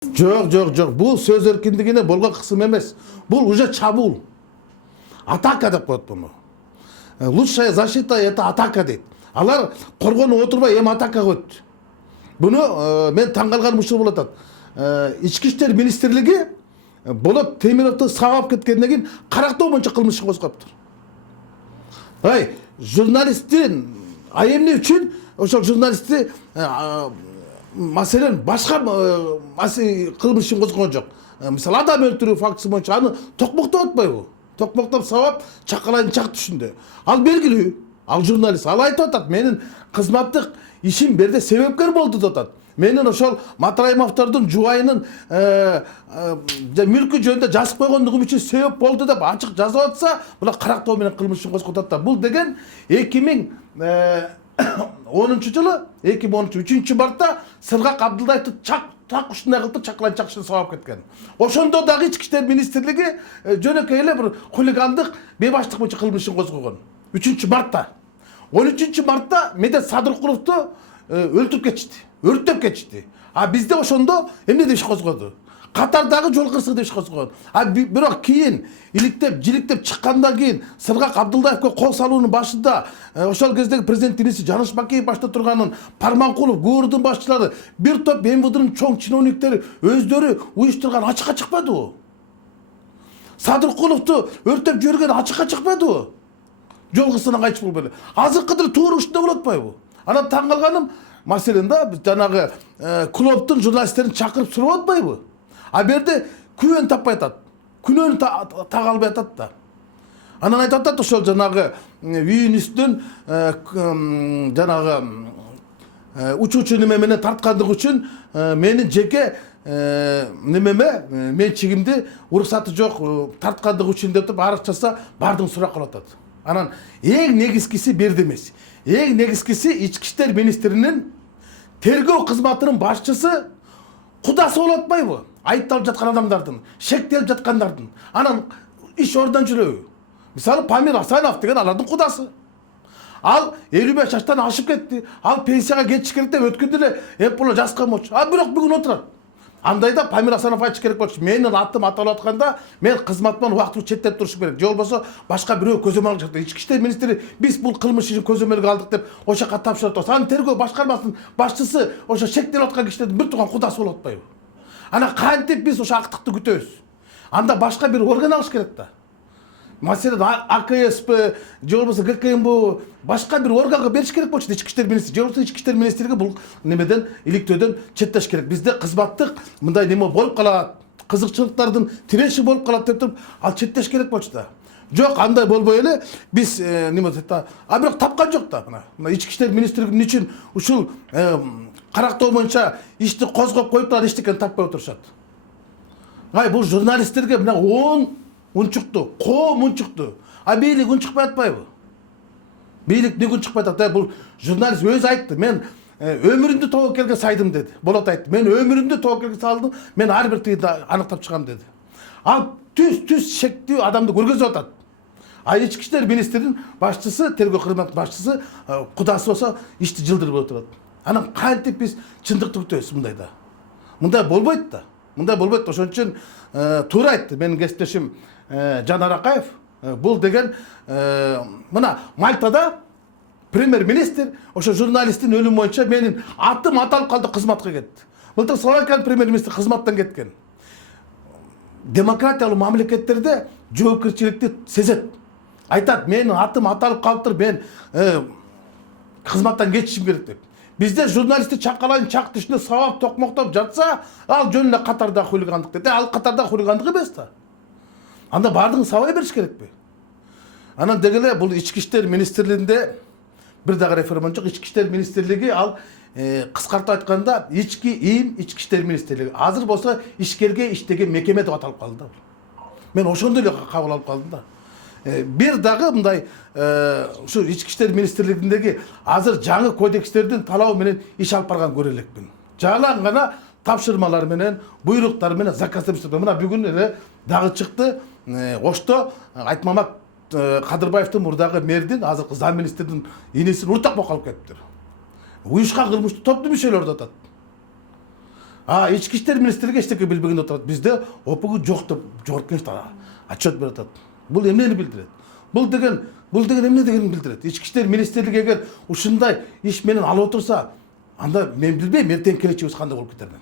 Жоқ. Бұл сөз еркіндігіне болған қысым емес. Бұл уже чабуыл. Атака деп қояды бұны. Лучшая защита это атака дейді. Алар қорғаны отырбай ем атака қойды. Бұны мен таңғалған мұшы болады. Ішкі істер министрлігі Болот Темировты сабап кеткеннен кейін қарақтау бойынша қылмыс қозғап тұр. Журналистен айемне үшін ошол журналистті мәселен башқа қылмыс үшін қозғаған жоқ. Мысалы адам өлтіру фактісі бойынша аны тоқмақтап отпай бұл. Тоқмақтап сабап чақалайын чақ түшінде. Ал белгілі, ал журналист, ал айтып отады, менің қызматтық ишим берде себепкер болды деп отады. Менің ошол Матраимовтардың жуайының мүлкі жөнінде жазып қойғандығым үшін себеп болды деп ашық жазып отса, бұлар қарақтау менен қылмыс үшін қозғатады. Бұл деген 2010 жылы 3 мартта Сырғақ Абдылдаевты так ушундай кылып чакалан чакшын сабап кеткен. Ошондо дагы ички иштер министрлиги жөнөкөй эле бир хулигандык, бейбаштык боюнча кылмыш ишин козгогон. 3 мартта. 13 мартта Медет Садыркуловду өлтүрүп кетишти, өрттөп кетишти. А бизде ошондо эмне деп иш козгоду? Катардагы жол кырсыгы деп иш козгоду. А бирок кийин иликтеп, жиликтеп чыккандан кийин Сыргак Абдылдаевга кол салуунун башында ошол кездеги президент иниси Жаныш Бакеев башта турганын Парманкулов, ГУРдун башчылары, бир топ МВДнын чоң чиновниктери өздөрү уюштурган ачыкка чыкпадыбы? Садыркуловду өртөп жиберген ачыкка чыкпадыбы? Жол кырсыгынан кайтып болуп эле. Азыркыдыр туура ушундай болот атпайбы? Анан таң калганым, маселен да биз жанагы клубтун журналисттерин чакырып сурап атпайбы? А берде күнөөнү таппай атат. Күнөөнү тага албай атат да. Анан айтып атат ошол жанагы үйүн үстүнөн жанагы учуучу неме менен тарткандык үчүн менин жеке немеме менчигимди уруксаты жок тарткандык үчүн деп арызчаса бардын сурап калып атат. Анан эң негизгиси берди эмес. Эң негизгиси ички иштер министринин тергөө кызматынын башчысы кудасы болуп атпайбы? Айыпталып жаткан адамдардын, шектелип жаткандардын. Анан иш ордон жүрөбү. Мисалы Памир Асанов деген алардын кудасы. Ал 55 жаштан ашып кетти. Ал пенсияга кетиш керек деп өткөндө эле эмполо жаскан болчу. А бирок бүгүн отурат. Андайда Памир Асанов айтыш керек болчу. Менин атым аталып атканда мен кызматыман убактылуу четтеп туруш керек. Же болбосо башка бирөө көзөмөл алып жатты. Ички иштер министри биз бул кылмыш ишин көзөмөлгө алдык деп ошо жака тапшырып атат. Анын тергөө башкармасынын башчысы ошо шектелип аткан кишилердин бир тууган кудасы болуп атпайбы? Ана кантип биз ошо актыкты күтөбүз? Анда башка бир орган алыш керек да. Маселен АКСП, же болбосо ГКМБ башка бир органга бериш керек болчу ички иштер министри. Же болбосо ички иштер министрлиги бул немеден иликтөөдөн четтеш керек. Бизде кызматтык мындай неме болуп калат, кызыкчылыктардын тиреши болуп калат деп туруп ал четтеш керек болчу да. Жок, андай болбой эле биз неме дейт да. А бирок тапкан жок да. Мына ички иштер министрлиги үчүн ушул карактоо боюнча ишти козгоп коюп турган эчтекени таппай отурушат. Бул журналисттерге мына 10 унчукту, коом унчукту. А бийлик унчукпай атпайбы? Бийлик эмне унчукпай атат? Бул журналист өзү айтты. Мен өмүрүмдү тобокелге сайдым деди. Болот айтты. Мен өмүрүмдү тобокелге салдым. Мен ар бир тыйынды аныктап чыгам деди. Ал түз шектүү адамды көргөзүп атат. А ички иштер министринин башчысы, тергөө кызматынын башчысы кудасы болсо ишти жылдырып отурат. Анан кантип биз чындыкты күтөбүз мындайда? Мындай болбойт да. Мындай болбойт. Ошон үчүн туура айтты менин кесиптешим Жанар Акаев. Бул деген мына Мальтада премьер-министр ошо журналисттин өлүмү боюнча менин атым аталып калды, кызматка кетти. Былтыр Словакиянын премьер-министри кызматтан кеткен. Демократиялуу мамлекеттерде жоопкерчиликти сезет. Айтат, менин атым аталып калыптыр, мен кызматтан кетишим керек деп. Бизде журналистти чакалайын чак түшүнө сабап токмоктоп жатса, ал жөн эле катарда хулигандык дейт. Ал катарда хулигандык эмес да. Анда бардыгын сабай бериш керекпи? Анан дегеле бул ички иштер министрлигинде бир дагы реформа жок. Ички иштер министрлиги ал кыскартып айтканда ички иштер министрлиги. Азыр болсо ишкерге иштеген мекеме деп аталып калды. Мен ошондой эле кабыл алып калдым да. Бир дагы мындай ушу ички иштер министрлигиндеги азыр жаңы кодекстердин талабы менен иш алып барган көрө элекмин. Жалаң гана тапшырмалар менен, буйруктар менен заказдар жасап. Мына бүгүн эле дагы чыкты. Ошто Айтмамат Кадырбаевдин мурдагы мэрдин, азыркы зам министрдин инесин уртак болуп калып кетиптир. Уюшкан кылмыштуу топтун мүчөлөрү деп атат. ички иштер министрлиги эчтеке билбеген отурат. Бизде ОПГ жок деп жоопкерчилик отчет берип атат. Бул эмнени билдирет? Бул деген эмне дегенин билдирет? Ички иштер министрлиги эгер ушундай иш менен алып отурса, анда мен билбейм, эртең келечегибиз кандай болуп кетерин.